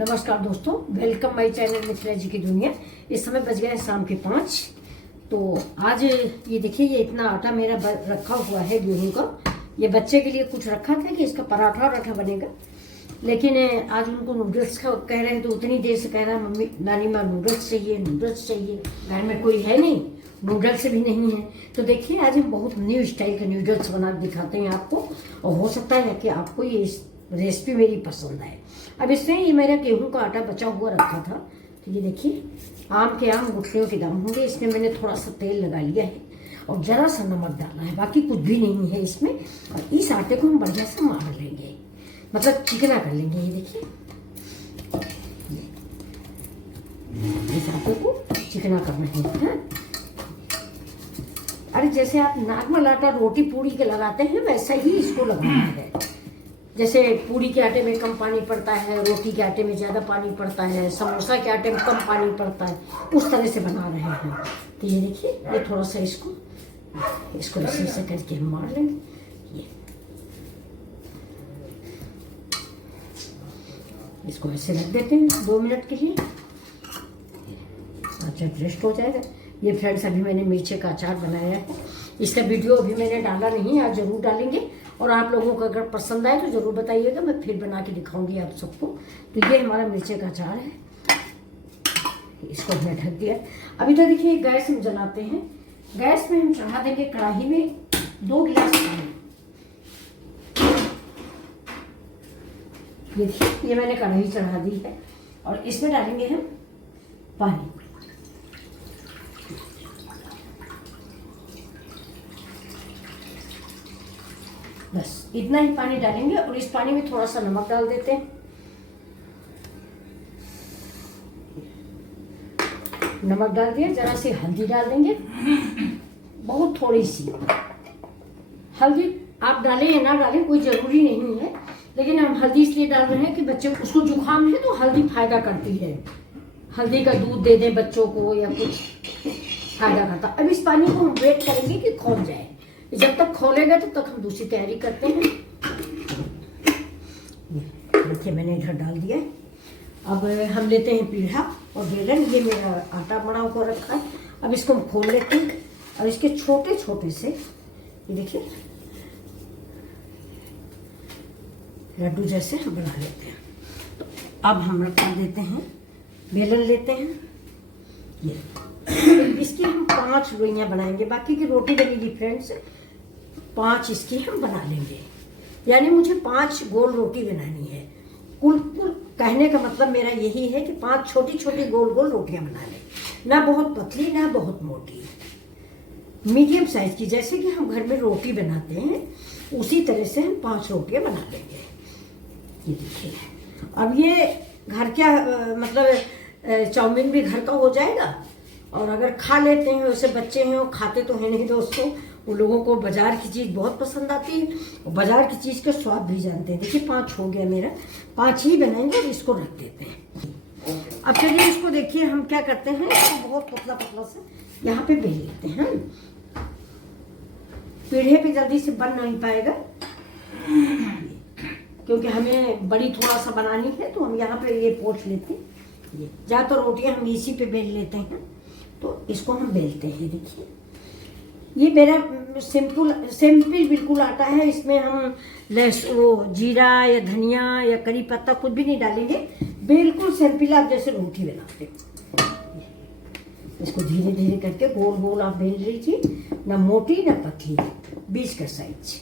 नमस्कार दोस्तों, welcome my channel Mithila जी की दुनिया। इस समय बज गए हैं शाम के 5। तो आज ये देखिए, ये इतना आटा मेरा रखा हुआ है गेहूं का। ये बच्चे के लिए कुछ रखा था कि इसका पराठा वराठा बनेगा, लेकिन आज उनको नूडल्स का कह रहे हैं। तो उतनी देर से कह रहा है मम्मी नानी माँ नूडल्स चाहिए, नूडल्स चाहिए। घर में कोई है नहीं, नूडल्स भी नहीं है। तो देखिए आज हम बहुत न्यू स्टाइल के नूडल्स बना दिखाते हैं आपको, और हो सकता है कि आपको ये रेसिपी मेरी पसंद आए। अब इसमें ये मेरा गेहूं का आटा बचा हुआ रखा था, तो ये देखिए आम के आम गुठलियों के दाम होंगे। इसमें मैंने थोड़ा सा तेल लगा लिया है और जरा सा नमक डालना है, बाकी कुछ भी नहीं है इसमें। और इस आटे को हम बढ़िया से मार लेंगे, मतलब चिकना कर लेंगे। ये देखिए इस आटे को चिकना करना है। अरे जैसे आप नॉर्मल आटा रोटी पूड़ी के लगाते हैं वैसा ही इसको लगाना है। जैसे पूड़ी के आटे में कम पानी पड़ता है, रोटी के आटे में ज़्यादा पानी पड़ता है, समोसा के आटे में कम पानी पड़ता है, उस तरह से बना रहे हैं। तो ये देखिए, ये थोड़ा सा इसको ऐसे करके हम मार लेंगे। ये इसको ऐसे रख देते हैं 2 मिनट के लिए, अच्छा रेस्ट हो जाएगा। ये फ्रेंड्स, अभी मैंने मिर्चे का अचार बनाया है। इसका वीडियो अभी मैंने डाला नहीं, आज जरूर डालेंगे। और आप लोगों को अगर पसंद आए तो ज़रूर बताइएगा, मैं फिर बना के दिखाऊंगी आप सबको। तो ये हमारा मिर्चे का अचार है, इसको हमने ढक दिया। अभी तो देखिए गैस हम जलाते हैं। गैस में हम चढ़ा देंगे कढ़ाई में 2 गिलास पानी। ये देखिए, ये मैंने कढ़ाई चढ़ा दी है और इसमें डालेंगे हम पानी। बस इतना ही पानी डालेंगे और इस पानी में थोड़ा सा नमक डाल देते हैं। नमक डाल दिया, जरा सी हल्दी डाल देंगे, बहुत थोड़ी सी हल्दी। आप डालें या ना डालें कोई जरूरी नहीं है, लेकिन हम हल्दी इसलिए डाल रहे हैं कि बच्चे को उसको जुकाम है तो हल्दी फायदा करती है। हल्दी का दूध दे दें बच्चों को या कुछ फायदा करता। अब इस पानी को हम वेट करेंगे कि खौल जाए। जब तक खोलेगा तो तक हम दूसरी तैयारी करते हैं। देखिए मैंने इधर डाल दिया। अब हम लेते हैं पीढ़ा और बेलन। ये मेरा आटा बना हुआ रखा है। अब इसको हम खोल लेते हैं और इसके छोटे छोटे से, ये देखिए लड्डू जैसे हम बना लेते हैं। तो अब हम रख देते हैं, बेलन लेते हैं। ये इसकी हम 5 लोइयाँ बनाएंगे। बाकी की रोटी बनेगी फ्रेंड्स, 5 इसकी हम बना लेंगे। यानी मुझे 5 गोल रोटी बनानी है। कुल कहने का मतलब मेरा यही है कि 5 छोटी छोटी गोल गोल रोटियां बना लें, ना बहुत पतली ना बहुत मोटी, मीडियम साइज की। जैसे कि हम घर में रोटी बनाते हैं उसी तरह से हम 5 रोटियां बना लेंगे। ये देखिए, अब ये घर क्या मतलब चाउमीन भी घर का हो जाएगा। और अगर खा लेते हैं, वैसे बच्चे हैं वो खाते तो है नहीं दोस्तों, उन लोगों को बाजार की चीज़ बहुत पसंद आती है और बाजार की चीज़ का स्वाद भी जानते हैं। देखिए 5 हो गया मेरा, 5 ही बनाएंगे और इसको रख देते हैं। अब चलिए इसको देखिए हम क्या करते हैं, इसको बहुत पतला पतला से यहाँ पे बेल लेते हैं। पीढ़े पे जल्दी से बन नहीं पाएगा क्योंकि हमें बड़ी थोड़ा सा बनानी है, तो हम यहाँ पे ये पोंछ लेते हैं। ज़्यादातर रोटियाँ हम इसी पे बेल लेते हैं, तो इसको हम बेलते हैं। देखिए ये मेरा सिंपल बिल्कुल आटा है। इसमें हम वो जीरा या धनिया या करी पत्ता कुछ भी नहीं डालेंगे, बिल्कुल सिंपल आप जैसे रोटी बनाते हैं। इसको धीरे धीरे करके गोल गोल आप बेल लीजिए, ना मोटी ना पतली, बीच का साइज।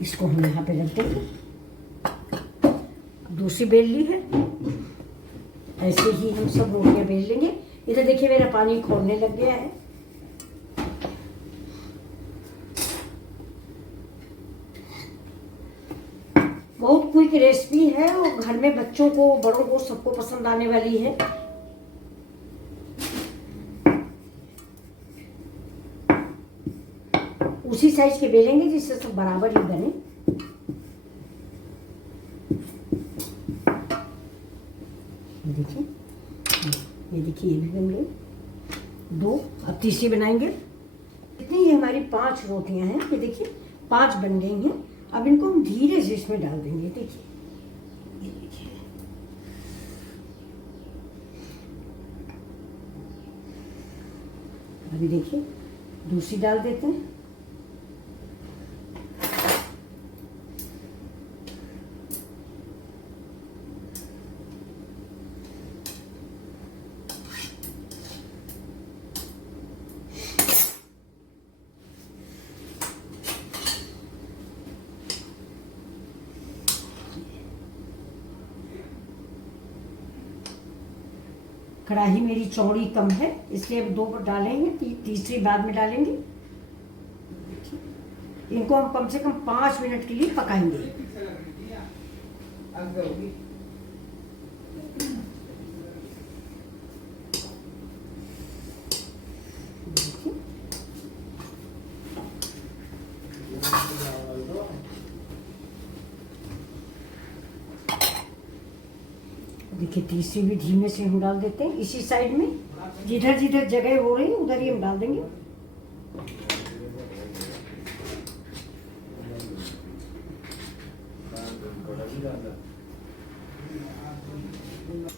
इसको हम यहाँ पे रख देंगे। दूसरी बेल ली है, ऐसे ही हम सब रोटियां बेल लेंगे। इधर देखिए मेरा पानी खोलने लग गया है। बहुत क्विक रेसिपी है और घर में बच्चों को बड़ों को सबको पसंद आने वाली है। उसी साइज के बेलेंगे जिससे सब बराबर ही बने। देखिए ये देखिए ये भी बन गई 2। अब तीसरी बनाएंगे। इतनी ये हमारी 5 रोटियां हैं, ये देखिए 5 बन गई हैं। अब इनको हम धीरे से इसमें डाल देंगे। देखिए ये देखिए, अभी देखिए दूसरी डाल देते हैं। कढ़ाई मेरी चौड़ी कम है, इसलिए अब 2 डालेंगे, तीसरी बाद में डालेंगे। इनको हम कम से कम 5 मिनट के लिए पकाएंगे। देखिए तीसरी भी धीमे से हम डाल देते हैं इसी साइड में, जिधर जिधर जगह हो रही है उधर ही हम डाल देंगे।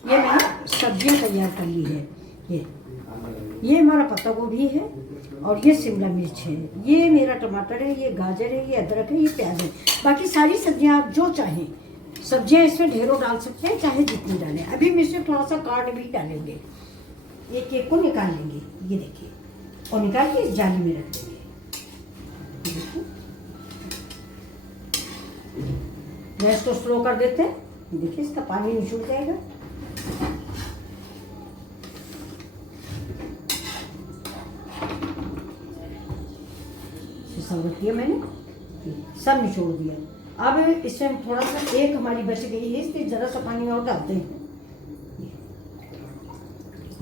ये मैंने सब्जियां तैयार कर ली है। ये हमारा पत्ता गोभी है और ये शिमला मिर्च है, ये मेरा टमाटर है, ये गाजर है, ये अदरक है, ये प्याज है। बाकी सारी सब्जियां आप जो चाहें, सब्जियां इसमें ढेरों डाल सकते हैं, चाहे जितनी डालें। अभी हम इसमें थोड़ा सा काट भी डालेंगे। एक एक को निकाल लेंगे, ये देखिए, और निकाल के इस जाली में रख देंगे। गैस को स्लो कर देते हैं। देखिए इसका पानी निचुड़ जाएगा। सब रख दिया मैंने, सब निचोड़ दिया। अब इसमें थोड़ा सा, एक हमारी बच गई है, इसलिए जरा सा पानी और डालते हैं।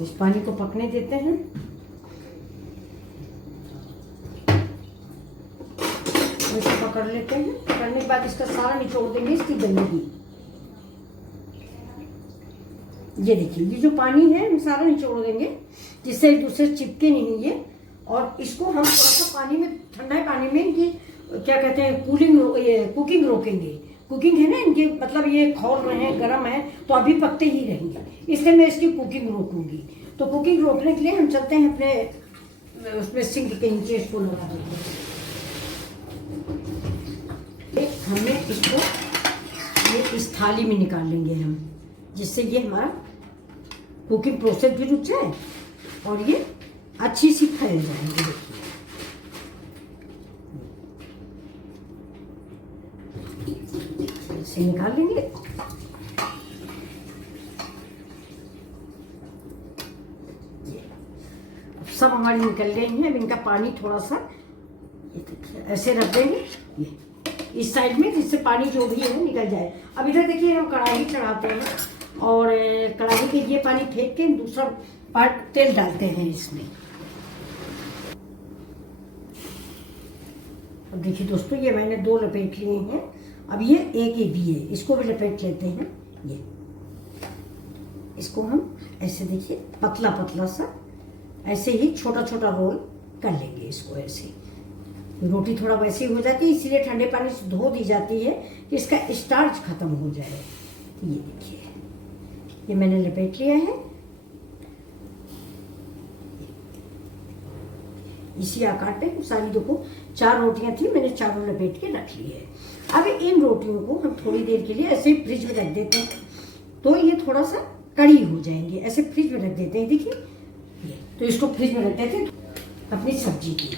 इस पानी को पकने देते हैं। इसे पकड़ लेते हैं। पकड़ने के बाद इसका सारा निचोड़ देंगे, इसकी गंदगी। ये देखिए, ये जो पानी है हम सारा निचोड़ देंगे, जिससे एक दूसरे से चिपके नहीं ये। और इसको हम थोड़ा सा पानी में, ठंडा पानी में इनकी क्या कहते हैं, कुकिंग रोकेंगे। कुकिंग है ना इनकी, मतलब ये खौल रहे हैं, गर्म है, तो अभी पकते ही रहेंगे, इसलिए मैं इसकी कुकिंग रोकूंगी। तो कुकिंग रोकने के लिए हम चलते हैं अपने उसमें सिंक के नीचे, इसको लगा देंगे। हमने इसको ये इस थाली में निकाल लेंगे हम, जिससे ये हमारा कुकिंग प्रोसेस भी रुक जाए और ये अच्छी सी फैल जाएंगे। इसे निकाल लेंगे। सब हमारी निकल गई हैं। अब इनका पानी थोड़ा सा ऐसे रख देंगे ये इस साइड में, जिससे पानी जो भी है निकल जाए। अब इधर देखिए हम कढ़ाई चढ़ाते हैं और कढ़ाई के ये पानी फेंक के दूसरा पार्ट तेल डालते हैं इसमें। अब देखिए दोस्तों, ये मैंने 2 लपेट लिए हैं। अब ये एक ही भी है, इसको भी लपेट लेते हैं। ये इसको हम ऐसे देखिए पतला पतला सा ऐसे ही छोटा छोटा रोल कर लेंगे। इसको ऐसे रोटी थोड़ा वैसी हो जाती है, इसीलिए ठंडे पानी से धो दी जाती है कि इसका स्टार्च खत्म हो जाए। ये देखिए, ये मैंने लपेट लिया है इसी आकार पे। सारी देखो 4 रोटियां थी, मैंने चारों लपेट के रख ली है। अब इन रोटियों को हम थोड़ी देर के लिए ऐसे फ्रिज में रख देते हैं, तो ये थोड़ा सा कड़ी हो जाएंगे। ऐसे फ्रिज में रख देते हैं। देखिए ये, तो इसको फ्रिज में रख देते हैं। अपनी सब्जी की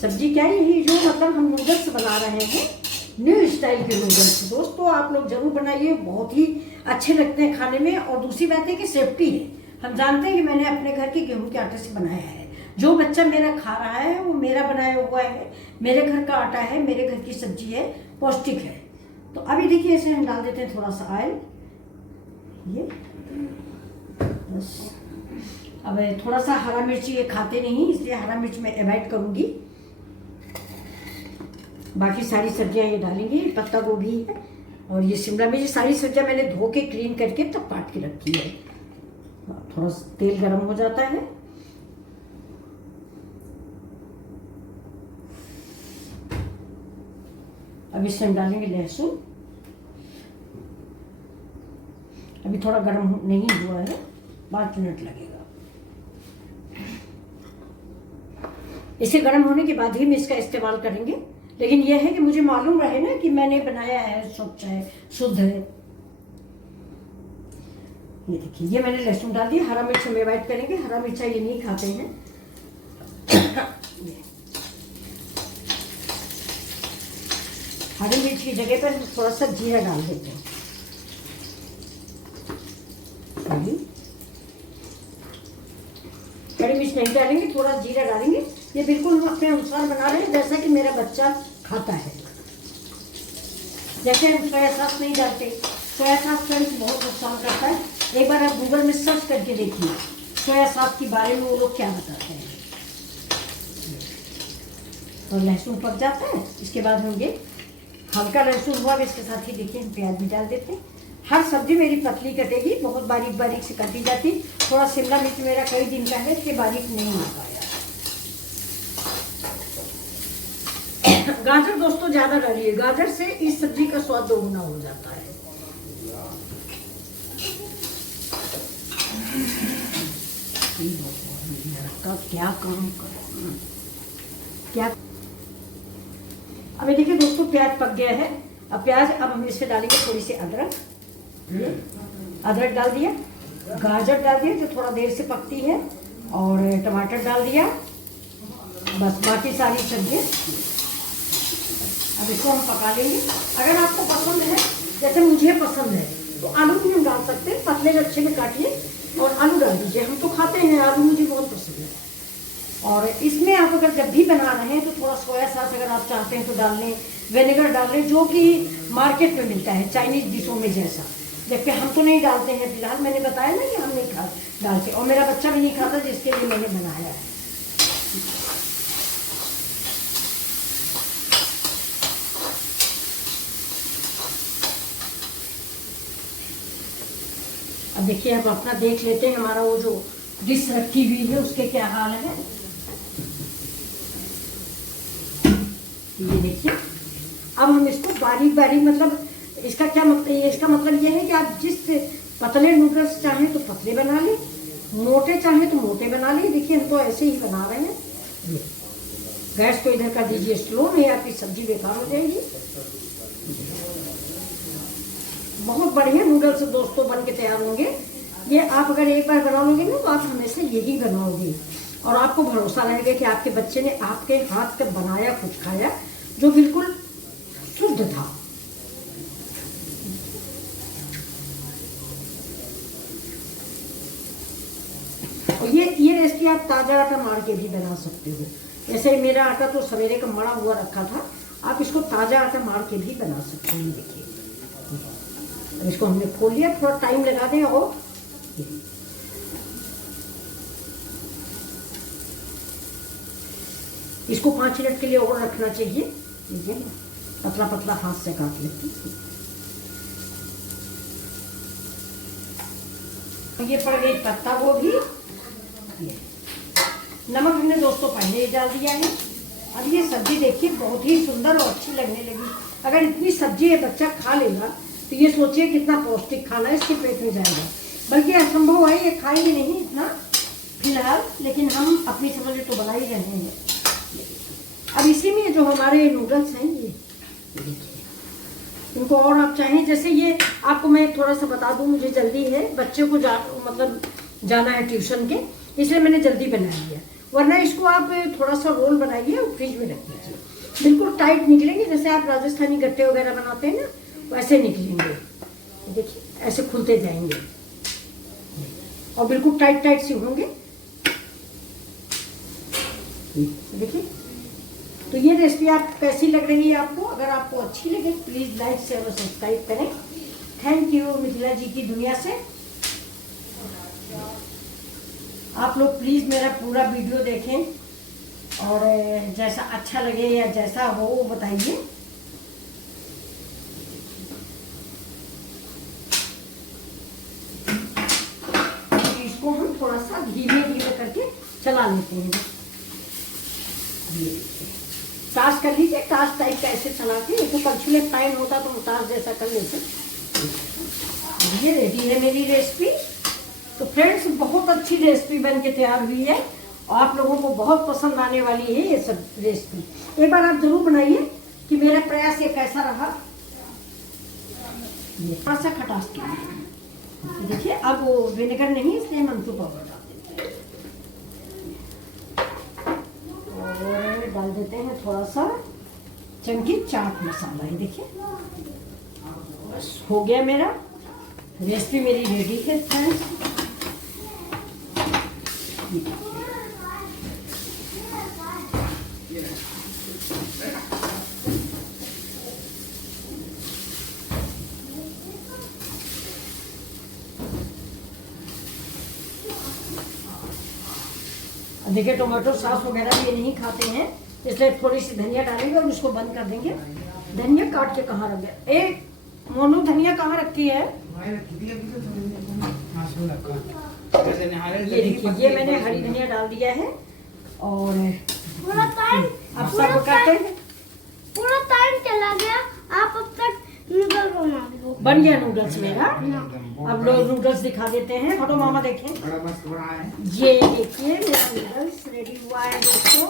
सब्जी क्या है, यही जो मतलब हम नूडल्स बना रहे हैं, न्यू स्टाइल के नूडल्स। दोस्तों आप लोग जरूर बनाइए, बहुत ही अच्छे लगते हैं खाने में। और दूसरी बात है कि सेफ्टी है। हम जानते हैं कि मैंने अपने घर के गेहूं के आटे से बनाया है। जो बच्चा मेरा खा रहा है वो मेरा बनाया हुआ है, मेरे घर का आटा है, मेरे घर की सब्जी है, पौष्टिक है। तो अभी देखिए ऐसे हम डाल देते हैं थोड़ा सा ऑयल। ये बस। अब थोड़ा सा हरा मिर्च ये खाते नहीं, इसलिए हरा मिर्च मैं अवॉइड करूंगी। बाकी सारी सब्जियां ये डालेंगे। पत्ता गोभी है और ये शिमला मिर्च, सारी सब्जियां मैंने धो के क्लीन करके तब काट के रखी है। थोड़ा तेल गरम हो जाता है। अब इसमें हम डालेंगे लहसुन। अभी थोड़ा गरम नहीं हुआ है, 5 मिनट लगेगा। इसे गर्म होने के बाद ही हम इसका इस्तेमाल करेंगे, लेकिन यह है कि मुझे मालूम रहे ना कि मैंने बनाया है, स्वच्छ है, शुद्ध है। ये देखिए, ये मैंने लहसुन डाल दिया। हरा मिर्च हम अवॉइड करेंगे, हरा मिर्चा ये नहीं खाते हैं। हरी मिर्च की जगह पर थोड़ा सा जीरा डाल देते हैं। हरी मिर्च नहीं डालेंगे, थोड़ा जीरा डालेंगे। ये बिल्कुल हम अपने अनुसार बना रहे हैं, जैसा कि मेरा बच्चा खाता है। जैसे हम सोया सॉस नहीं डालते, सोया सॉस फ्रेंड्स बहुत नुकसान करता है। एक बार आप गूगल में सर्च करके देखिए सोया सॉस के बारे में वो लोग क्या बताते हैं। तो लहसुन पक जाता है, इसके बाद हम ये हल्का लहसुन हुआ, इसके साथ ही देखिए हम प्याज भी डाल देते हैं। हर सब्जी मेरी पतली कटेगी, बहुत बारीक बारीक से कटी जाती। थोड़ा शिमला मिर्च मेरा कई दिन का है, इसके बारीक नहीं हो पाया। गाजर दोस्तों ज्यादा डालिए, गाजर से इस सब्जी का स्वाद दोगुना हो जाता है। क्या काम कर क्या। अब देखिए दोस्तों, प्याज पक गया है। अब हम इसमें डालेंगे थोड़ी सी अदरक। अदरक डाल दिया, गाजर डाल दिया जो थोड़ा देर से पकती है, और टमाटर डाल दिया। बस बाकी सारी सब्जियां अब इसको हम पका लेंगे। अगर आपको पसंद है, जैसे मुझे पसंद है, तो आलू भी हम डाल सकते हैं। पतले अच्छे में काटिए और आलू डाल दीजिए। हम तो खाते हैं आलू, मुझे बहुत पसंद है। और इसमें आप अगर जब भी बना रहे हैं तो थोड़ा सोया सॉस अगर आप चाहते हैं तो डाल लें, विनेगर डाल लें, जो कि मार्केट में मिलता है चाइनीज डिशों में जैसा। जबकि हम तो नहीं डालते हैं फिलहाल, मैंने बताया ना कि हम नहीं डालते, और मेरा बच्चा भी नहीं खाता, जिसके लिए मैंने बनाया है। अब देखिए, अब अपना देख लेते हैं हमारा वो जो डिश रखी हुई है उसके क्या हाल है। ये देखिए, अब हम इसको बारीक बारीक, मतलब इसका क्या मतलब, इसका मतलब ये है कि आप जिस पतले नूडल्स चाहें तो पतले बना लें, मोटे चाहें तो मोटे बना लें। देखिए, हम तो ऐसे ही बना रहे हैं। गैस को इधर कर दीजिए स्लो, नहीं आपकी सब्जी बेकार हो जाएगी। बहुत बढ़िया नूडल्स दोस्तों बन के तैयार होंगे। ये आप अगर एक बार बनाओगे ना, तो आप हमेशा यही बनाओगे, और आपको भरोसा रहेगा कि आपके बच्चे ने आपके हाथ का बनाया कुछ खाया जो बिल्कुल शुद्ध था। और ये रेसिपी आप ताजा आटा मार के भी बना सकते हो। जैसे मेरा आटा तो सवेरे का मड़ा हुआ रखा था, आप इसको ताजा आटा मार के भी बना सकते हो। देखिए, अब इसको हमने खोल लिया, थोड़ा टाइम लगा दें। और इसको 5 मिनट के लिए और रखना चाहिए। देखिए, पतला पतला हाथ से काट लेती। ये पड़ गई पत्ता गोभी। नमक हमने दोस्तों पहले ही डाल दिया है। अब ये सब्जी देखिए बहुत ही सुंदर और अच्छी लगने लगी। अगर इतनी सब्जी ये बच्चा खा लेगा तो ये सोचिए कितना पौष्टिक खाना इसके पेट में जाएगा। बल्कि असंभव है ये खाएंगे नहीं इतना फिलहाल, लेकिन हम अपनी समझ तो बना ही रहे हैं। अब इसी में जो हमारे नूडल्स हैं, ये देखिए, इनको और आप चाहें, जैसे ये आपको मैं थोड़ा सा बता दूं, मुझे जल्दी है, बच्चे को मतलब जाना है ट्यूशन के, इसलिए मैंने जल्दी बना लिया। वरना इसको आप थोड़ा सा रोल बनाइए और फ्रिज में रख दीजिए, बिल्कुल टाइट निकलेंगे। जैसे आप राजस्थानी गट्टे वगैरह बनाते हैं ना, वैसे निकलेंगे। देखिए, ऐसे खुलते जाएंगे और बिल्कुल टाइट टाइट से होंगे। देखिए, तो ये रेसिपी आप कैसी लग रही है आपको? अगर आपको अच्छी लगे प्लीज लाइक शेयर और सब्सक्राइब करें। थैंक यू मिथिला जी की दुनिया से। आप लोग प्लीज मेरा पूरा वीडियो देखें और जैसा अच्छा लगे या जैसा हो वो बताइए। इसको हम थोड़ा सा धीमे धीमे करके चला लेते हैं। टास कर लीजिए, टास टाइप का ऐसे चला के, तो कलछुले टाइम होता तो टास जैसा कर लेते। ये रेडी है मेरी रेसिपी। तो फ्रेंड्स, बहुत अच्छी रेसिपी बन के तैयार हुई है, आप लोगों को बहुत पसंद आने वाली है ये सब रेसिपी। एक बार आप जरूर बनाइए कि मेरा प्रयास ये कैसा रहा। ये थोड़ा सा खटास के लिए देखिए, अब वो विनेगर नहीं, इसलिए हम अमचूर पाउडर डाल देते हैं और डाल देते हैं थोड़ा सा चंकी चाट मसाला। ये देखिए, बस हो गया मेरा, रेसिपी मेरी रेडी है फ्रेंड्स। देखिए, टोमेटो सॉस वगैरह ये नहीं खाते हैं, इसलिए थोड़ी सी धनिया डालेंगे और उसको बंद कर देंगे। धनिया काट के कहाँ रख गया? ए मोनू, धनिया कहाँ रखी है? ये देखिए, ये मैंने हरी धनिया डाल दिया है और अब सब करते हैं। पूरा टाइम चला गया, आप अब तक नूडल्स बना दो। बन गया नूडल्स मेरा। अब लोग नूडल्स दिखा देते हैं। हटो मामा, देखें, ये देखिए मेरा नूडल्स रेडी हुआ है दोस्तों।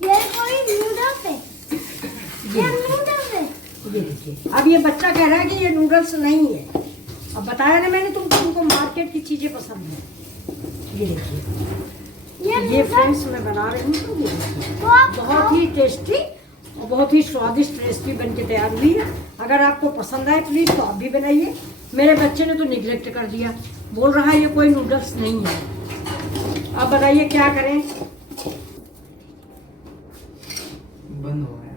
ये कोई नूडल्स है, ये नूडल्स है। ये देखिए, अब ये बच्चा कह रहा है कि ये नूडल्स नहीं है। अब बताया ना मैंने तुमको मार्केट की चीजें पसंद है। ये देखिए, ये फ्रेंड्स मैं बना रही हूँ। ये देखिए, बहुत ही टेस्टी और बहुत ही स्वादिष्ट रेसिपी बन के तैयार हुई है। अगर आपको पसंद आए प्लीज तो आप भी बनाइए। मेरे बच्चे ने तो निगलेक्ट कर दिया, बोल रहा है ये कोई नूडल्स नहीं है। अब बताइए क्या करें? बंद हो गया।